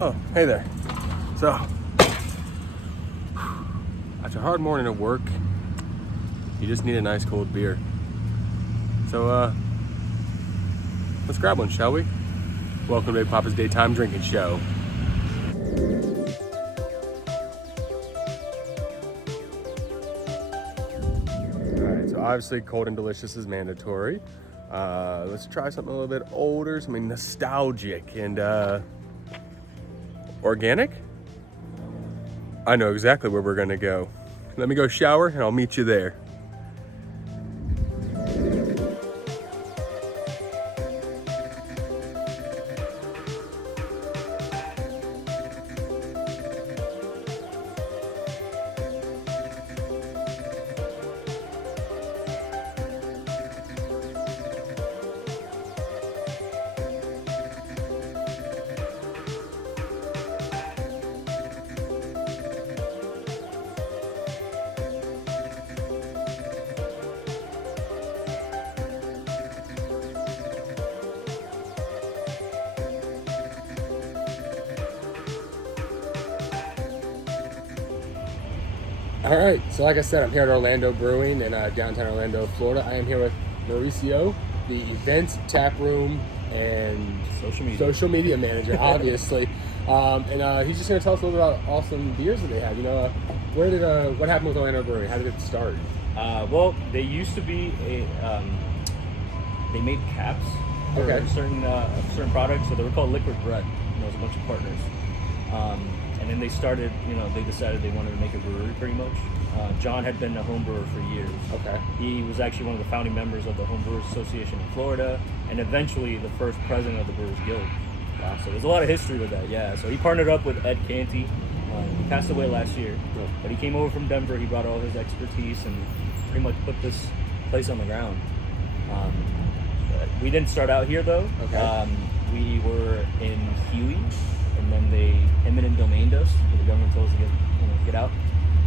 Oh, hey there. So, after a hard morning at work, you just need a nice cold beer. So, let's grab one, shall we? Welcome to Big Papa's Daytime Drinking Show. Alright, so obviously cold and delicious is mandatory. Let's try something a little bit older, something nostalgic and organic. I know exactly where we're gonna go. Let me go shower and I'll meet you there. All right, so like I said, I'm here at Orlando Brewing in downtown Orlando, Florida. I am here with Mauricio, the events, tap room, and social media manager, obviously. He's just going to tell us a little bit about awesome beers that they have. You know, what happened with Orlando Brewing? How did it start? Well, they used to be they made caps for certain products, so they were called Liquid Bread. And there was a bunch of partners. And then they started, they decided they wanted to make a brewery pretty much. John had been a home brewer for years. Okay. He was actually one of the founding members of the Home Brewers Association in Florida, and eventually the first president of the Brewers Guild. Wow. So there's a lot of history with that, yeah. So he partnered up with Ed Canty. He passed away last year. Yeah. But he came over from Denver, he brought all his expertise and pretty much put this place on the ground. We didn't start out here though. Okay. We were in Huey. And then they eminent domained us. The government told us to get out.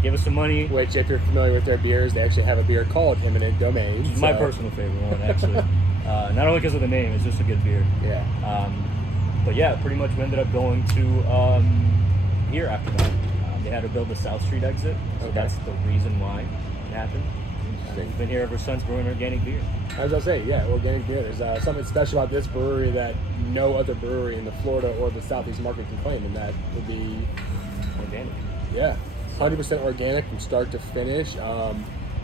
Give us some money. Which, if you're familiar with their beers, they actually have a beer called Eminent Domain. Which is my personal favorite one, actually. Not only because of the name, it's just a good beer. Yeah. But yeah, pretty much we ended up going to here after that. They had to build the South Street exit. So that's the reason why it happened. We've been here ever since brewing organic beer. I was going to say, yeah, organic beer. There's something special about this brewery that no other brewery in the Florida or the Southeast market can claim, and that would be organic. Yeah, 100% organic from start to finish.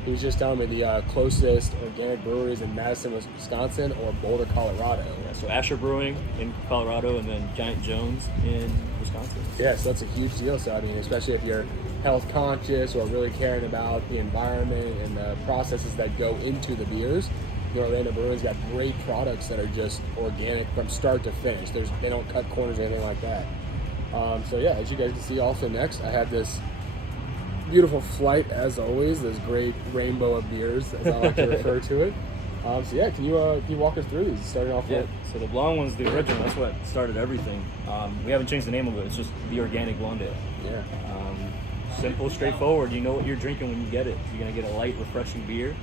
He was just telling me the closest organic breweries in Madison, Wisconsin, or Boulder, Colorado. Yeah, so Asher Brewing in Colorado, and then Giant Jones in Wisconsin. Yeah, so that's a huge deal. So I mean, especially if you're health conscious or really caring about the environment and the processes that go into the beers, Orlando Brewing's got great products that are just organic from start to finish. They don't cut corners or anything like that. So yeah, as you guys can see, also next I have this beautiful flight, as always, this great rainbow of beers, as I like to refer to it. So yeah, can you walk us through these? Starting off with so the blonde one's the original. That's what started everything. We haven't changed the name of it. It's just the organic blonde ale. Yeah. Simple, straightforward. You know what you're drinking when you get it. You're gonna get a light, refreshing beer.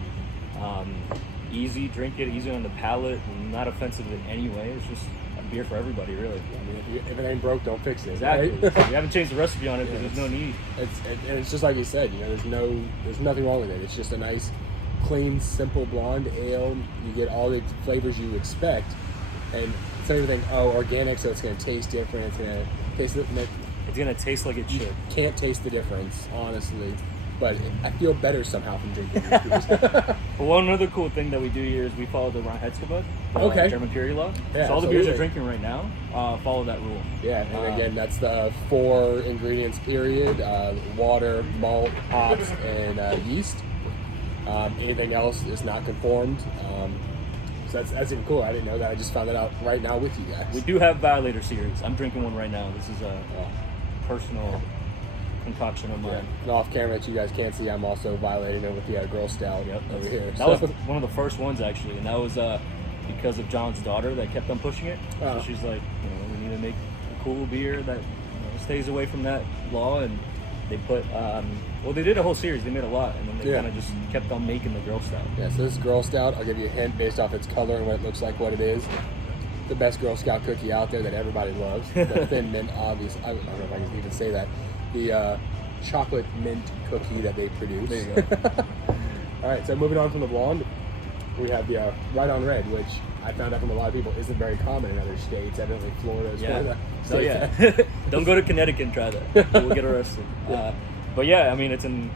Easy, drink it, easy on the palate, not offensive in any way. It's just a beer for everybody, really. I mean, if it ain't broke, don't fix it. Exactly. Right? We haven't changed the recipe on it because there's no need. It's just like you said. There's nothing wrong with it. It's just a nice, clean, simple blonde ale. You get all the flavors you expect, and it's not even organic, so it's going to taste different. It's going to taste. It's going to taste like it should. You can't taste the difference, honestly. But I feel better somehow from drinking these beers. Well, one other cool thing that we do here is we follow the Reinheitsgebot, the German purity law. Yeah, so all the beers you're drinking right now follow that rule. Yeah, and again, that's the 4 ingredients period: water, malt, hops, and yeast. Anything else is not conformed. So that's even cool. I didn't know that. I just found that out right now with you guys. We do have Violator series. I'm drinking one right now. This is a personal concoction of mine. Yeah. And off camera that you guys can't see, I'm also violating it with the Girl Stout over here. That was one of the first ones, actually, and that was because of John's daughter that kept on pushing it. So she's like, we need to make a cool beer that stays away from that law, and they put, they did a whole series. They made a lot, and then they kind of just kept on making the Girl Stout. Yeah, so this is Girl Stout. I'll give you a hint based off its color and what it looks like, what it is. the best Girl Scout cookie out there that everybody loves. The Thin Mint, obvious. I don't know if I can even say that. The chocolate mint cookie that they produce. There you go. All right, so moving on from the blonde, we have the Right on Red, which I found out from a lot of people isn't very common in other states. Evidently, Florida is one of the states. Don't go to Connecticut and try that. You will get arrested. But yeah, I mean, it's an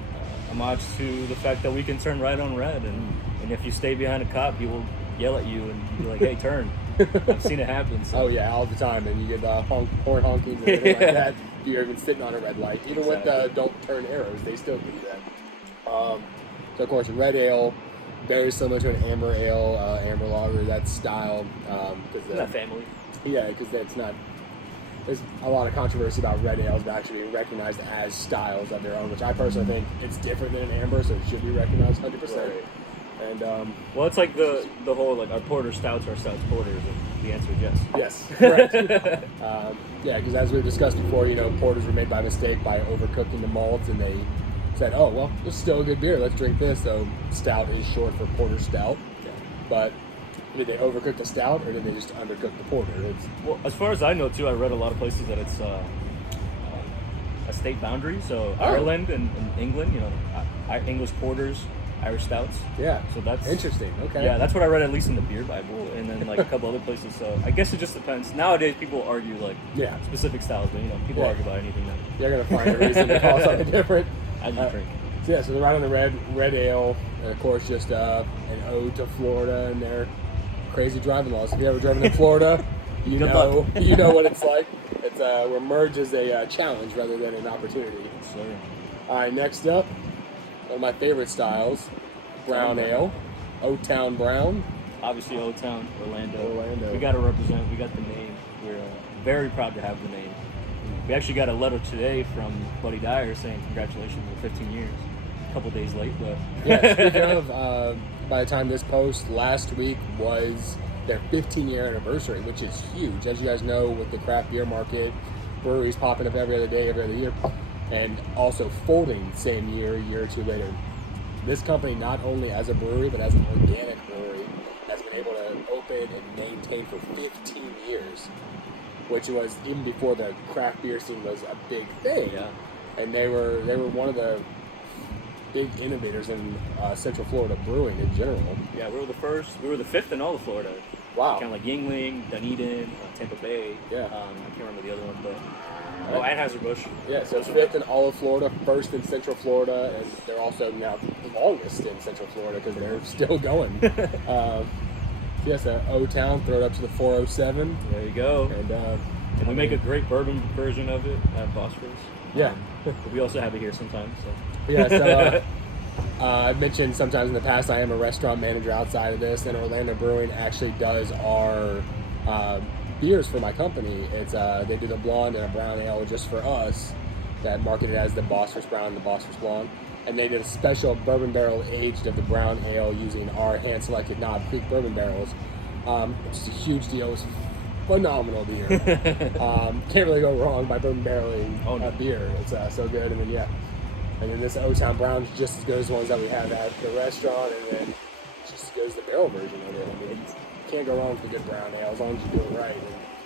homage to the fact that we can turn right on red, and if you stay behind a cop, he will yell at you and be like, "Hey, turn." I've seen it happen. So. Oh yeah, all the time, and you get the horn honking and everything like that. You're even sitting on a red light. Even with the don't turn arrows, they still do that. So of course, red ale, very similar to an amber ale, amber lager, that style. That family. Yeah, because that's not. There's a lot of controversy about red ales actually being recognized as styles of their own, which I personally think it's different than an amber, so it should be recognized 100%. Right. And well, it's like the whole like our porter stouts, our stouts porters, and the answer is yes. Yes, correct. Yeah, because as we discussed before, porters were made by mistake by overcooking the malts, and they said, "Oh well, this is still a good beer. Let's drink this." So stout is short for porter stout. Yeah. But did they overcook the stout, or did they just undercook the porter? Well, as far as I know, too, I read a lot of places that it's a state boundary. So Ireland and England, English porters, Irish stouts. Yeah. So that's interesting. Okay. Yeah, that's what I read at least in the beer Bible, and then like a couple other places. So I guess it just depends. Nowadays, people argue like specific styles, but people argue about anything now. You're gonna find a reason to call something different. I just drink. So the Right on the Red ale, and of course just an ode to Florida and their crazy driving laws. If you ever driven in Florida, you know what it's like. It's where merge is a challenge rather than an opportunity. Sure. All right, next up, one of my favorite styles, brown ale, O-Town Brown. Obviously, O-Town, Orlando. We got to represent. We got the name. We're very proud to have the name. We actually got a letter today from Buddy Dyer saying congratulations on 15 years. A couple days late, but yeah. Speaking of, by the time this post, last week was their 15-year anniversary, which is huge. As you guys know, with the craft beer market, breweries popping up every other day, every other year, and also folding same year, a year or two later. This company, not only as a brewery, but as an organic brewery, has been able to open and maintain for 15 years, which was even before the craft beer scene was a big thing. Yeah. And they were one of the big innovators in Central Florida brewing in general. Yeah, we were the first. We were the fifth in all of Florida. Wow. Kind of like Yingling, Dunedin, Tampa Bay. Yeah. I can't remember the other one, but Anheuser-Busch. Yeah, so fifth in all of Florida, first in Central Florida, and they're also now the longest in Central Florida because they're still going. Yes, O-Town, throw it up to the 407. There you go. And we make a great bourbon version of it at Bosphorus. Yeah. But we also have it here sometimes. So. Yeah, so I've mentioned sometimes in the past I am a restaurant manager outside of this, and Orlando Brewing actually does our beers for my company. It's they do the blonde and a brown ale just for us that marketed as the Bosphorus Brown and the Bosphorus Blonde. And they did a special bourbon barrel aged of the brown ale using our hand-selected Knob Creek bourbon barrels. It's a huge deal. It was phenomenal beer. Can't really go wrong by bourbon barreling a beer. It's so good. And then and then this O-Town Brown is just as good as the ones that we have at the restaurant, and then just as good as the barrel version of it. I mean, you can't go wrong with a good brown ale as long as you do it right.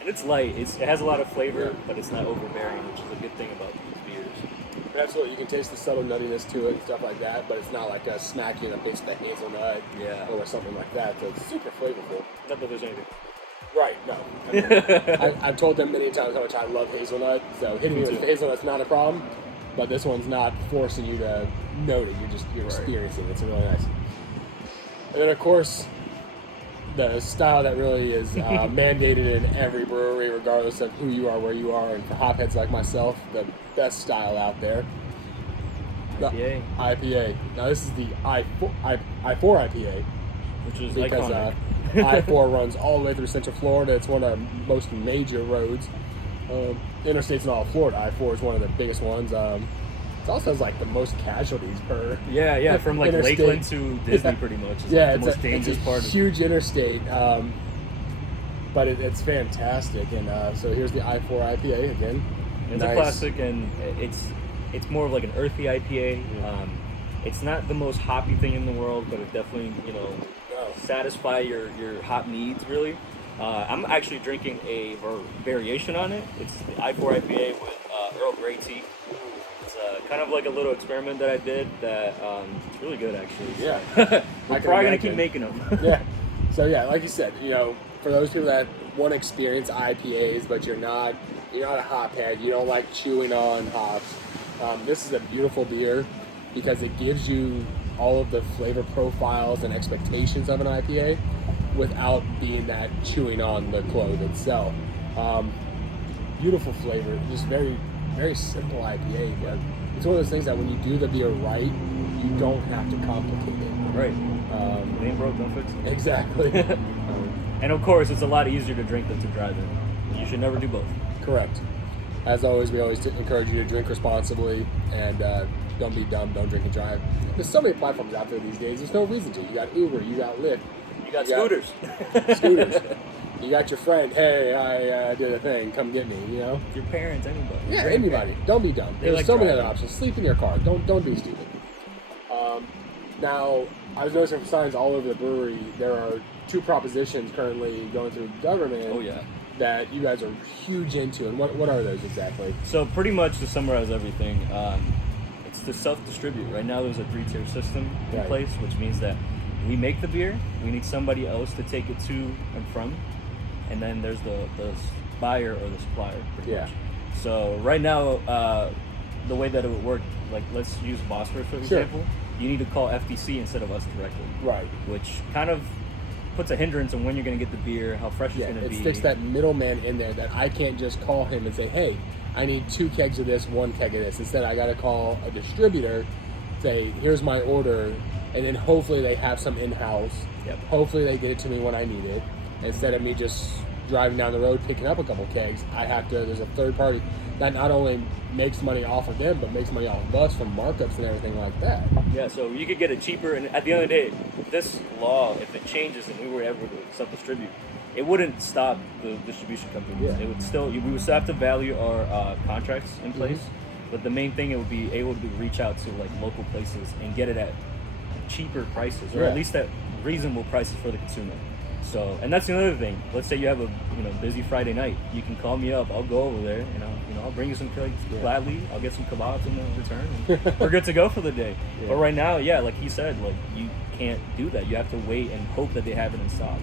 And it's light. It has a lot of flavor, but it's not overbearing, which is a good thing about these beers. Absolutely, you can taste the subtle nuttiness to it and stuff like that, but it's not like a smack you in the face with a hazelnut or something like that. So it's super flavorful. Not that there's anything. Right, no. I mean, I've told them many times how much I love hazelnut, so hitting me with hazelnut's not a problem, but this one's not forcing you to note it. You're experiencing it. It's really nice. And then, of course, the style that really is mandated in every brewery, regardless of who you are, where you are, and for hopheads like myself, the best style out there. The IPA. Now, this is the I4 IPA. Which is because iconic. I-4 runs all the way through Central Florida. It's one of the most major roads. Interstates in all of Florida. I-4 is one of the biggest ones. It also has like the most casualties per. Yeah, from like interstate. Lakeland to Disney, pretty much. It's like the most dangerous part. It's a huge interstate, but it's fantastic. And so here's the I-4 IPA again. It's a classic, and it's more of like an earthy IPA. It's not the most hoppy thing in the world, but it definitely satisfy your hop needs really. I'm actually drinking a variation on it. It's the I4 IPA with Earl Grey tea. It's kind of like a little experiment that I did that it's really good, actually. Yeah. We're probably going to keep making them. Yeah. So, yeah, like you said, for those people that want to experience IPAs, but you're not a hophead, you don't like chewing on hops, this is a beautiful beer because it gives you all of the flavor profiles and expectations of an IPA without being that chewing on the clove itself. Beautiful flavor, just very, very simple IPA, but it's one of those things that when you do the beer right, you don't have to complicate it. Right. It ain't broke, don't fix it. Exactly. And of course, it's a lot easier to drink than to drive it. You should never do both. Correct. As always, we always encourage you to drink responsibly and don't be dumb, don't drink and drive. There's so many platforms out there these days, there's no reason to. You got Uber, you got Lyft. You got scooters. Scooters. You got your friend, hey, I did a thing, come get me, Your parents, anybody. Yeah, anybody. Don't be dumb. There's so many other options. Sleep in your car. Don't be stupid. Now, I was noticing from signs all over the brewery, there are 2 propositions currently going through government. Oh, yeah. That you guys are huge into, and what are those exactly? So pretty much to summarize everything, it's to self-distribute. Right now there's a 3-tier system in place, which means that we make the beer, we need somebody else to take it to and from, and then there's the buyer or the supplier, pretty much. So right now, the way that it would work, like let's use Bosphorus for example, you need to call FTC instead of us directly. Right. Which kind of puts a hindrance on when you're going to get the beer, how fresh it's going to be. It sticks that middleman in there that I can't just call him and say, hey, I need 2 kegs of this, 1 keg of this. Instead, I got to call a distributor, say, here's my order, and then hopefully they have some in-house. Yep. Hopefully they get it to me when I need it. Instead of me just driving down the road picking up a couple kegs, there's a third party that not only makes money off of them, but makes money off of us from markups and everything like that. Yeah, so you could get it cheaper, and at the end of the day, this law, if it changes and we were ever to self-distribute, it wouldn't stop the distribution companies. Yeah. It would still, we would still have to value our contracts in place, but the main thing, it would be able to reach out to like local places and get it at cheaper prices, or at least at reasonable prices for the consumer. So, and that's another thing. Let's say you have a busy Friday night. You can call me up. I'll go over there, and I'll bring you some kegs gladly. I'll get some kebabs in the return, and we're good to go for the day. Yeah. But right now, like he said, like you can't do that. You have to wait and hope that they have it in stock.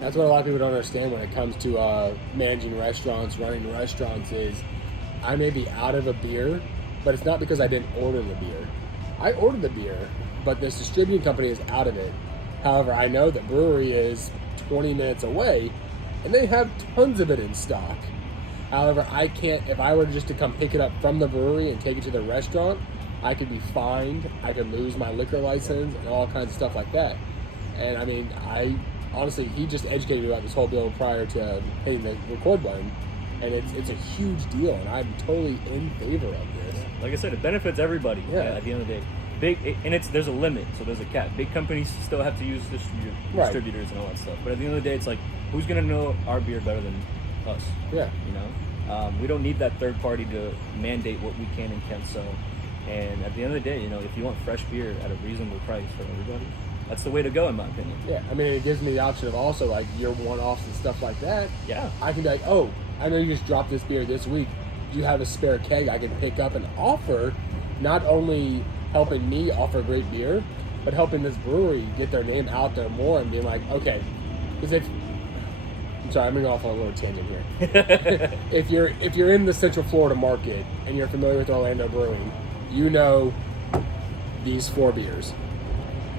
That's what a lot of people don't understand when it comes to managing restaurants, running restaurants. Is I may be out of a beer, but it's not because I didn't order the beer. I ordered the beer, but this distributing company is out of it. However, I know that brewery is 20 minutes away, and they have tons of it in stock. However, I can't, if I were just to come pick it up from the brewery and take it to the restaurant, I could be fined, I could lose my liquor license, and all kinds of stuff like that. And I mean, honestly, he just educated me about this whole bill prior to hitting the record button, and it's a huge deal, and I'm totally in favor of this. Like I said, it benefits everybody at the end of the day. There's a limit, so there's a cap. Big companies still have to use distributors and all that stuff. But at the end of the day, it's like, who's gonna know our beer better than us? Yeah. We don't need that third party to mandate what we can and can't sell. And at the end of the day, if you want fresh beer at a reasonable price for everybody, that's the way to go, in my opinion. Yeah, I mean, it gives me the option of also like your one-offs and stuff like that. Yeah. I can be like, oh, I know you just dropped this beer this week. Do you have a spare keg I can pick up and offer? Not only helping me offer great beer, but helping this brewery get their name out there more and being like, okay, because I'm sorry, I'm going off on a little tangent here. if you're in the Central Florida market and you're familiar with Orlando Brewing, you know these 4 beers,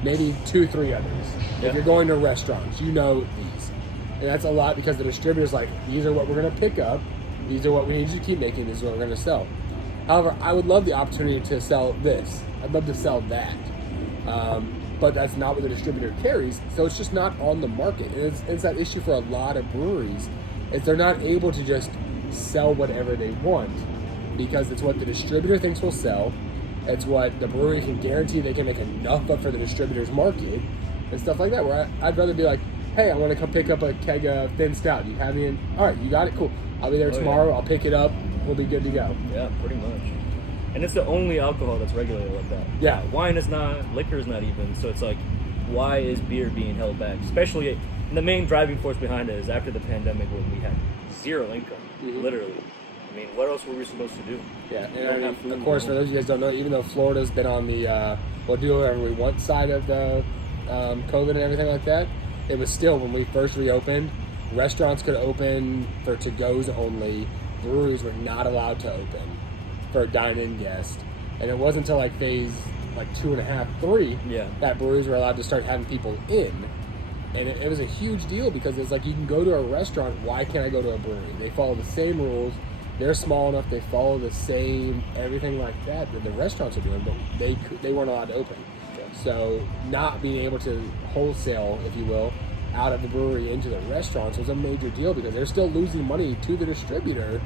maybe 2-3 others. Yeah. If you're going to restaurants, you know these, and that's a lot because the distributor's like, these are what we're going to pick up, these are what we need you to keep making, this is what we're going to sell. However, I would love the opportunity to sell this. I'd love to sell that. But that's not what the distributor carries, so it's just not on the market. And it's that issue for a lot of breweries, is they're not able to just sell whatever they want, because it's what the distributor thinks will sell, it's what the brewery can guarantee they can make enough of for the distributor's market, and stuff like that, where I'd rather be like, hey, I want to come pick up a keg of thin stout. You have me in? All right, you got it? Cool. I'll be there tomorrow. Yeah. I'll pick it up. We'll be good to go. Yeah, pretty much. And it's the only alcohol that's regulated like that. Yeah. Wine is not, liquor is not even. So it's like, why is beer being held back? Especially And the main driving force behind it is after the pandemic when we had zero income, literally. I mean, what else were we supposed to do? Yeah, and of course, for those of you guys who don't know, even though Florida's been on the we'll do whatever we want side of the COVID and everything like that, it was still, when we first reopened, restaurants could open for to-goes only. Breweries were not allowed to open for a dine-in guest. And it wasn't until like phase 2.5, 3 that breweries were allowed to start having people in. And it was a huge deal because it's like, you can go to a restaurant, why can't I go to a brewery? They follow the same rules. They're small enough, they follow the same, everything like that the restaurants are doing, but they weren't allowed to open. So not being able to wholesale, if you will, out of the brewery into the restaurants was a major deal because they're still losing money to the distributor.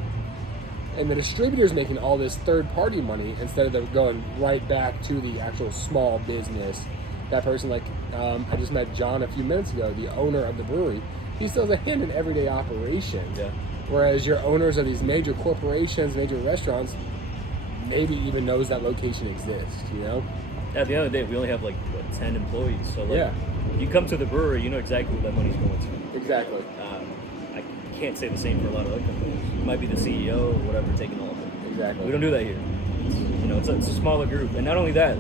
And the distributor's making all this third-party money instead of them going right back to the actual small business. That person, I just met John a few minutes ago, the owner of the brewery. He still has a hand in everyday operations. Yeah. Whereas your owners of these major corporations, major restaurants, maybe even knows that location exists, you know? At the end of the day, we only have 10 employees. So you come to the brewery, you know exactly where that money's going to. Exactly. I can't say the same for a lot of other companies. It might be the CEO or whatever taking all of it. Exactly. We don't do that here. It's a smaller group. And not only that,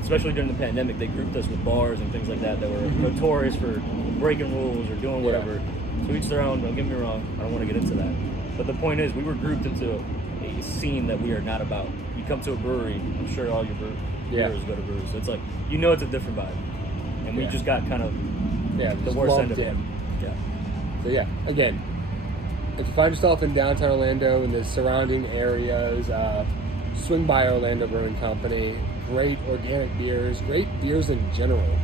especially during the pandemic, they grouped us with bars and things like that were notorious for breaking rules or doing whatever. To each their own, don't get me wrong, I don't want to get into that. But the point is, we were grouped into a scene that we are not about. You come to a brewery, I'm sure all your brewers go to breweries. So it's it's a different vibe. And we just got kind of the worst end of it. Yeah. So again, if you find yourself in downtown Orlando and the surrounding areas, swing by Orlando Brewing Company. Great organic beers, great beers in general.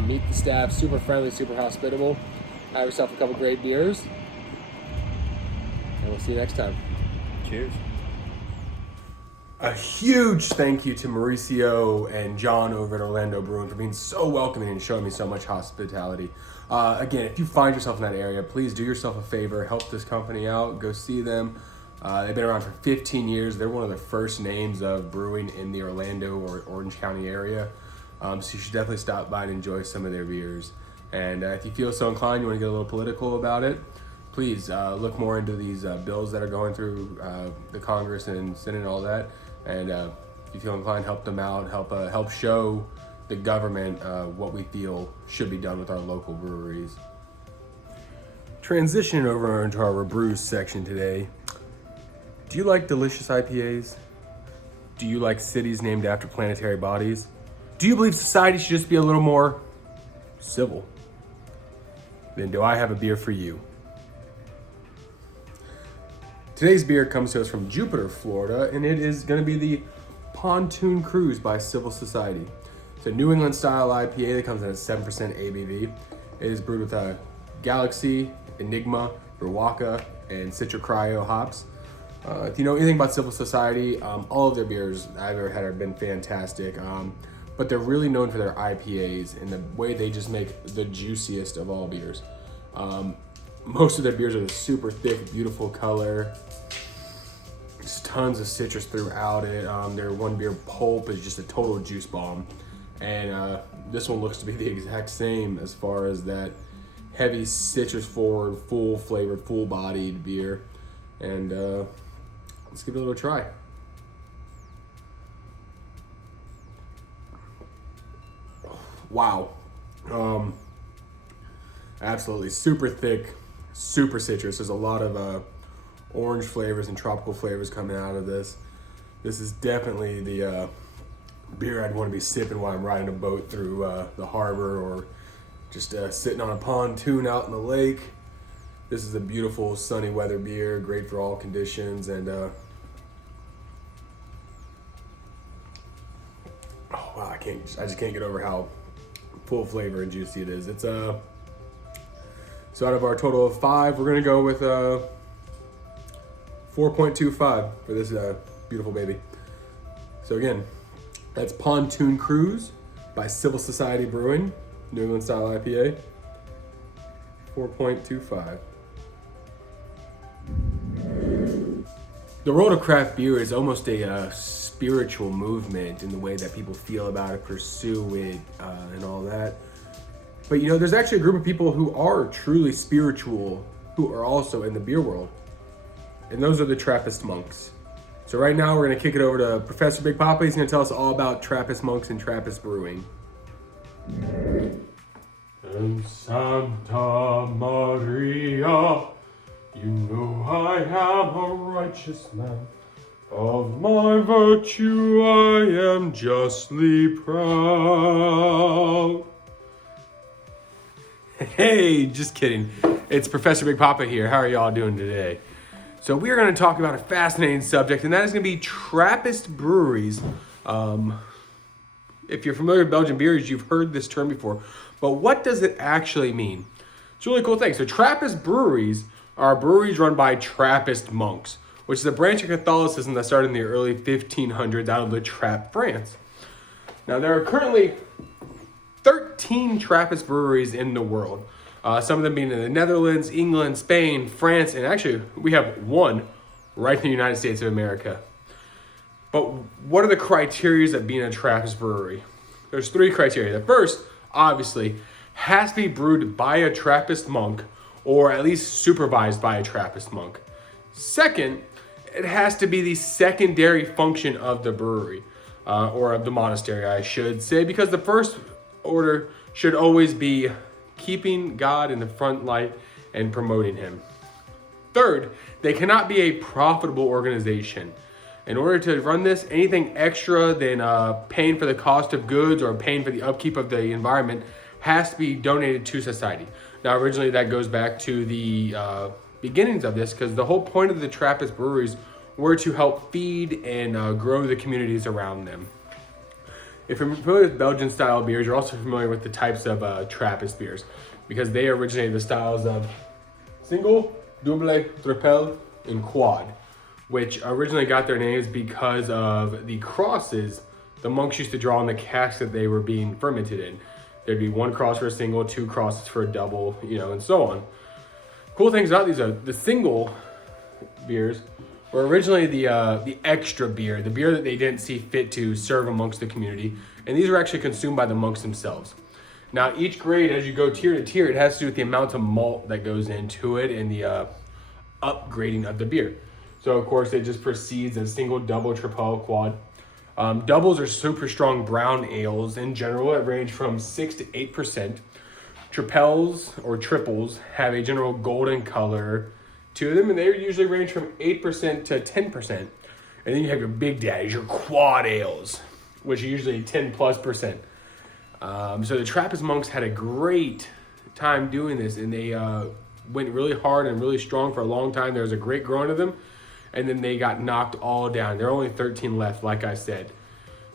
Meet the staff, super friendly, super hospitable. Have yourself a couple great beers, and we'll see you next time. Cheers. A huge thank you to Mauricio and John over at Orlando Brewing for being so welcoming and showing me so much hospitality. Again, if you find yourself in that area, please do yourself a favor, help this company out, go see them. They've been around for 15 years. They're one of the first names of brewing in the Orlando or Orange County area. So you should definitely stop by and enjoy some of their beers. And if you feel so inclined, you want to get a little political about it, please look more into these bills that are going through the Congress and Senate and all that. And if you feel inclined, help them out, help show the government what we feel should be done with our local breweries. Transitioning over into our rebrews section today. Do you like delicious IPAs? Do you like cities named after planetary bodies? Do you believe society should just be a little more civil? Then do I have a beer for you. Today's beer comes to us from Jupiter, Florida, and it is going to be the Pontoon Cruise by Civil Society. It's a New England style IPA that comes in at 7% ABV. It is brewed with Galaxy, Enigma, Riwaka, and Citra Cryo hops. If you know anything about Civil Society, all of their beers I've ever had have been fantastic. But they're really known for their IPAs and the way they just make the juiciest of all beers. Most of their beers are the super thick, beautiful color. Just tons of citrus throughout it. Their one beer pulp is just a total juice bomb. And this one looks to be the exact same as far as that heavy citrus forward, full flavored, full bodied beer. And let's give it a little try. Wow. Absolutely super thick, super citrus. There's a lot of orange flavors and tropical flavors coming out of this. This is definitely the beer I'd want to be sipping while I'm riding a boat through the harbor or just sitting on a pontoon out in the lake. This is a beautiful sunny weather beer, great for all conditions, and oh wow, I just can't get over how full flavor and juicy it is. It's so out of our total of 5, we're gonna go with 4.25 for this beautiful baby. So again, that's Pontoon Cruise by Civil Society Brewing, New England style IPA, 4.25. The world of craft beer is almost a spiritual movement in the way that people feel about it, pursue it, and all that. But you know, there's actually a group of people who are truly spiritual who are also in the beer world. And those are the Trappist Monks. So right now we're going to kick it over to Professor Big Papa. He's going to tell us all about Trappist Monks and Trappist brewing. And Santa Maria, you know I am a righteous man. Of my virtue I am justly proud. Hey, just kidding. It's Professor Big Papa here. How are y'all doing today? So we are going to talk about a fascinating subject, and that is going to be Trappist breweries. If you're familiar with Belgian beers, you've heard this term before. But what does it actually mean? It's a really cool thing. So Trappist breweries are breweries run by Trappist monks, which is a branch of Catholicism that started in the early 1500s out of Le Trappe, France. Now, there are currently 13 Trappist breweries in the world. Some of them being in the Netherlands, England, Spain, France, and actually we have one right in the United States of America. But what are the criteria of being a Trappist brewery? There's 3 criteria. The first, obviously, has to be brewed by a Trappist monk or at least supervised by a Trappist monk. Second, it has to be the secondary function of the brewery or of the monastery, I should say, because the first order should always be keeping God in the front light and promoting him. Third, they cannot be a profitable organization. In order to run this, anything extra than paying for the cost of goods or paying for the upkeep of the environment has to be donated to society. Now, originally that goes back to the beginnings of this, because the whole point of the Trappist breweries were to help feed and grow the communities around them. If you're familiar with Belgian style beers, you're also familiar with the types of Trappist beers, because they originated the styles of single, double, triple, and quad, which originally got their names because of the crosses the monks used to draw on the casks that they were being fermented in. There'd be 1 cross for a single, 2 crosses for a double, and so on. Cool things about these are the single beers were originally the extra beer, the beer that they didn't see fit to serve amongst the community, and these were actually consumed by the monks themselves. Now, each grade, as you go tier to tier, it has to do with the amount of malt that goes into it and the upgrading of the beer. So, of course, it just proceeds as single, double, triple, quad. Doubles are super strong brown ales. In general, it range from 6 to 8%. Triples or triples have a general golden color to them, and they usually range from 8% to 10%. And then you have your big daddies, your quad ales, which are usually 10+%. So the Trappist monks had a great time doing this, and they went really hard and really strong for a long time. There was a great growing of them, and then they got knocked all down. There are only 13 left, like I said.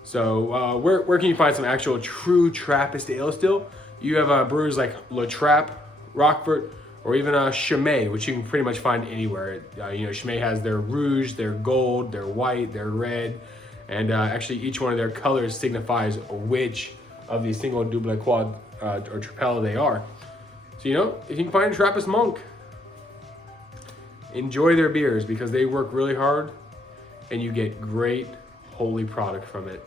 So where can you find some actual true Trappist ale still? You have brewers like Le Trappe, Roquefort, or even Chimay, which you can pretty much find anywhere. Chimay has their rouge, their gold, their white, their red, and actually each one of their colors signifies which of these single, double, quad, or triple they are. So, if you can find a Trappist monk, enjoy their beers because they work really hard and you get great holy product from it.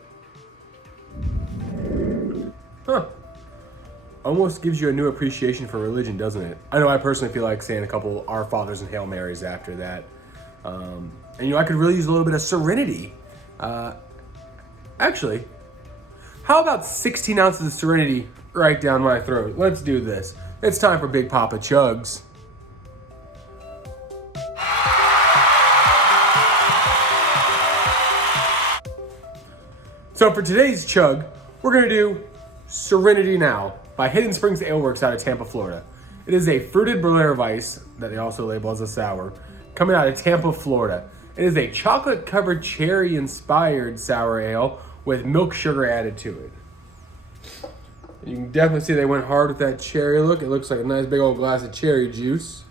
Almost gives you a new appreciation for religion, doesn't it? I know I personally feel like saying a couple Our Fathers and Hail Marys after that. And I could really use a little bit of Serenity. Actually, how about 16 ounces of Serenity right down my throat? Let's do this. It's time for Big Papa Chugs. So for today's chug, we're gonna do Serenity Now by Hidden Springs Ale Works out of Tampa, Florida. It is a fruited Berliner Weiss that they also label as a sour, coming out of Tampa, Florida. It is a chocolate-covered cherry-inspired sour ale with milk sugar added to it. You can definitely see they went hard with that cherry look. It looks like a nice big old glass of cherry juice.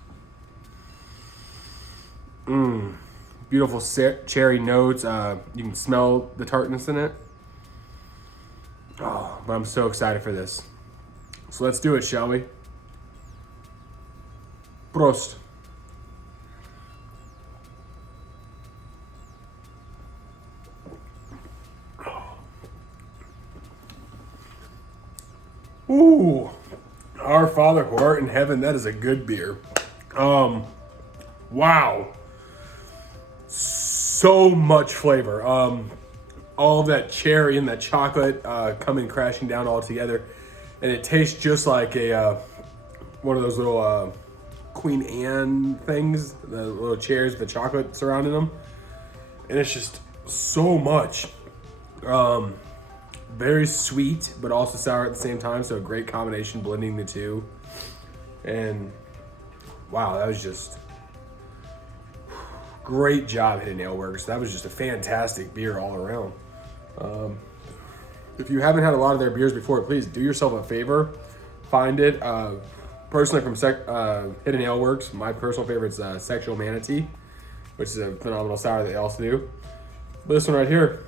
Beautiful cherry notes. You can smell the tartness in it. Oh, but I'm so excited for this. So let's do it, shall we? Prost. Ooh, Our Father who art in heaven, that is a good beer. Wow. So much flavor. All of that cherry and that chocolate coming crashing down all together. And it tastes just like a one of those little Queen Anne things, the little chairs with the chocolate surrounding them. And it's just so much. Very sweet, but also sour at the same time. So a great combination blending the two. And wow, that was just great job, Hidden Ale Works. That was just a fantastic beer all around. If you haven't had a lot of their beers before, please do yourself a favor. Find it. Personally, from Hidden Ale Works, my personal favorite is Sexual Manatee, which is a phenomenal sour that they also do. But this one right here,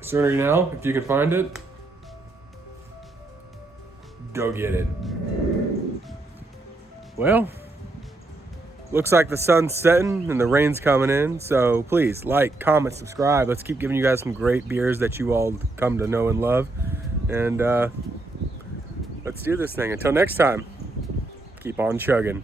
Serenity Now, if you can find it, go get it. Well, looks like the sun's setting and the rain's coming in, so please like, comment, subscribe. Let's keep giving you guys some great beers that you all come to know and love. And let's do this thing. Until next time, keep on chugging.